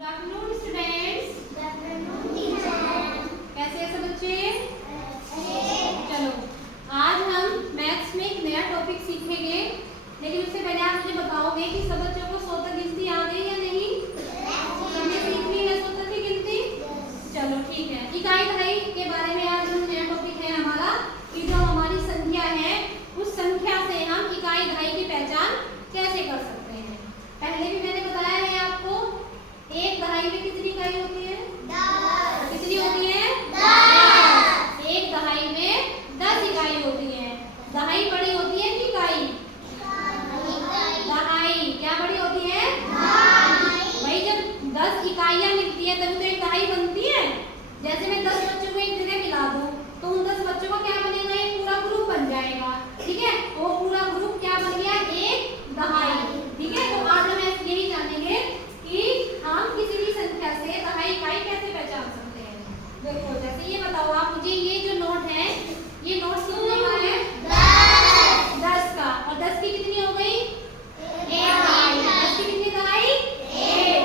Good afternoon students. Good afternoon teacher. कैसे हैं सब बच्चे? चलो आज हम मैथ्स में एक नया टॉपिक सीखेंगे, लेकिन उससे पहले आप मुझे बताओगे कि सब बच्चों को सौ तक गिनती आ गई या नहीं? सबने सीख ली है सौ तक की गिनती? चलो ठीक है। इकाई दहाई के बारे में आज हम नया टॉपिक है हमारा कि जो हमारी संख्या है उस संख्या से हम इकाई दहाई की पहचान कैसे कर सकते हैं। पहले भी मैंने बताया है आपको, एक दहाई में कितनी इकाई होती है? 10। कितनी होती है? 10। एक दहाई में 10 इकाई होती है। दहाई बड़ी होती है कि इकाई? दहाई क्या बड़ी होती है? भाई जब 10 इकाइयां मिलती है तभी तो एक दहाई बनती है। जैसे मैं 10 बच्चों को एक जगह मिला दूं तो उन 10 बच्चों का क्या बनेगा? एक पूरा ग्रुप बन जाएगा। ठीक है, वो पूरा ग्रुप क्या बन गया? एक दहाई। ठीक है, तो आज हम यही जानेंगे कि हम किसी भी संख्या से दहाई इकाई कैसे पहचान सकते हैं। देखो जैसे ये बताओ आप मुझे, ये जो नोट है ये नोट कितने का है? 10 का। और 10 की कितनी हो गई? एक दहाई। 10 की कितनी दहाई? एक।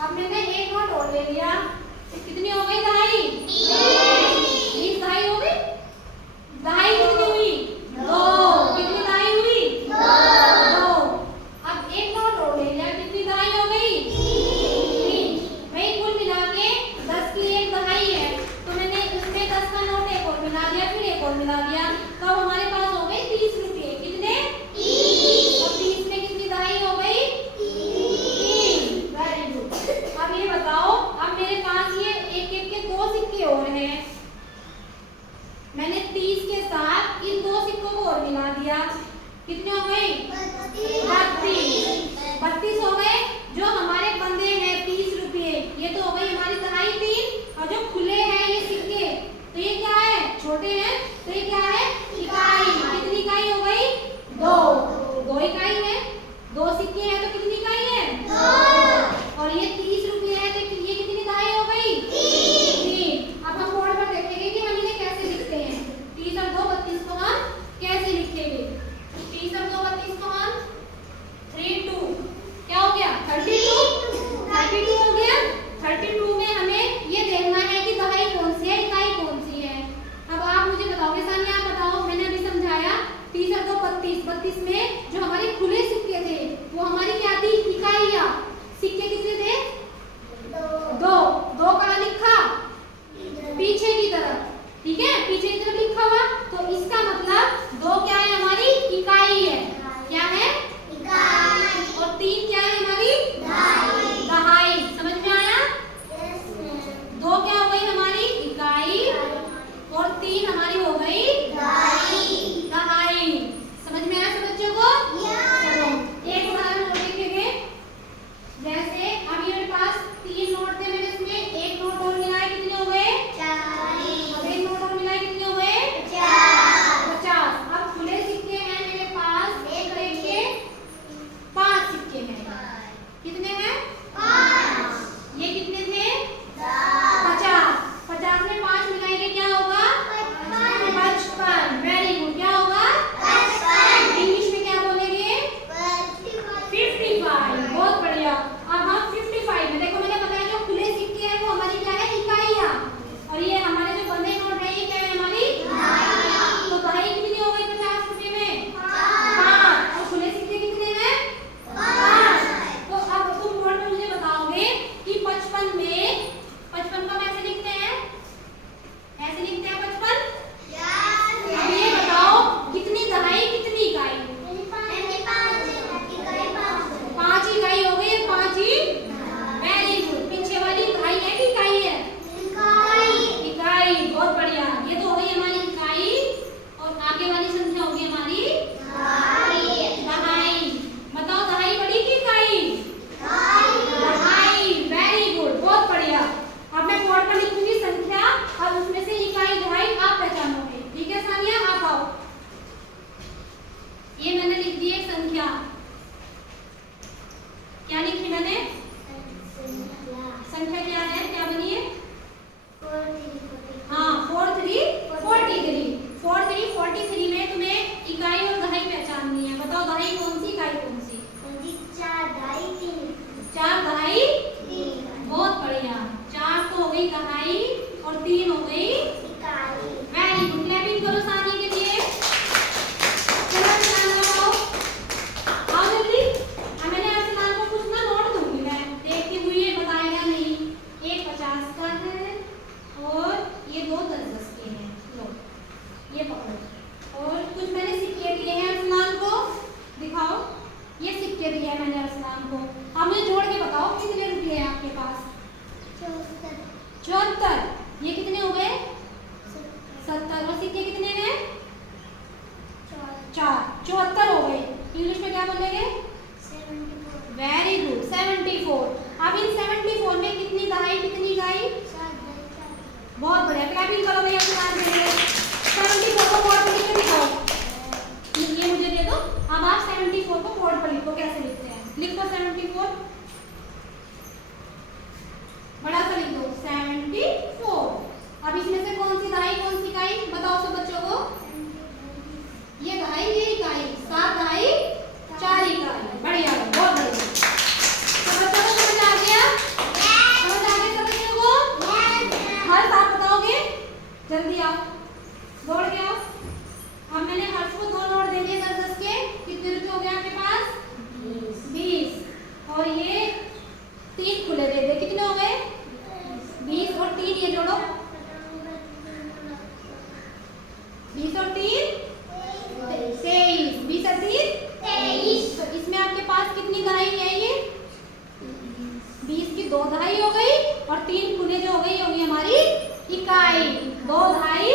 अब मैंने एक नोट और ले लिया, कितनी हो गई दहाई? 20 दहाई हो गई। दहाई कितनी हुई? 2। कितनी दहाई हुई? 2। गई दहाई और 3 हो गई इकाई। वेरी गुड, क्लैपिंग करो सानी के लिए। चलो अरसलान लगाओ, आओ जल्दी। अब मैंने अरसलान को कुछ ना नोट दूंगी, मैं देखती हुई ये बताएगा नहीं। एक 50 का है और ये 2 10-10 के हैं। लो ये पकड़ो। और कुछ मैंने सिक्के दिए हैं अरसलान को, दिखाओ। ये सिक्के दिए हैं मैंने अरसलान को। आप मुझे जोड़ के बताओ कितने रुपए हैं आपके पास? 74। ये कितने हो गए? 70। और सिक्के कितने हैं? 4। 74 हो गए। इंग्लिश में क्या बोलेंगे? 74। Very good, 74। अब इन 74 में कितनी दहाई कितनी इकाई? बहुत बढ़िया, क्लैपिंग करो भैया अरसलान के लिए। 74 को बोर्ड पर लिख के दिखाओ। ये मुझे दे दो। अब आप 74 को बोर्ड पर लिखो, कैसे लिखते हैं? लिखो 74, बड़ा सा लिख दो 74। अब इसमें से कौन सी दहाई कौन सी इकाई बताओ सब बच्चों को। ये दहाई ये इकाई, 7 दहाई 4 इकाई। बढ़िया, बहुत बढ़िया। तो बच्चों को समझ आ गया? समझ आ गया सब बच्चों को? हर्ष आप बताओगे? जल्दी आओ, दौड़ के आओ। अब मैंने हर्ष को 2 नोट दे दिए 10-10 के। कितने रुपए हो गए आपके पास? 20। और ये 3 खुले दे दे, कितने हो गए? 20 और 3 ये जोड़ो, 20 और 3 23। 20 और 3 23। तो इसमें आपके पास कितनी दहाई है? ये 20 की 2 दहाई हो गई और 3 खुले जो हो गई होगी हमारी इकाई। 2 दहाई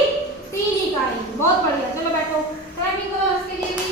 3 इकाई। बहुत बढ़िया, चलो बैठो। क्लैपिंग करो उसके लिए भी।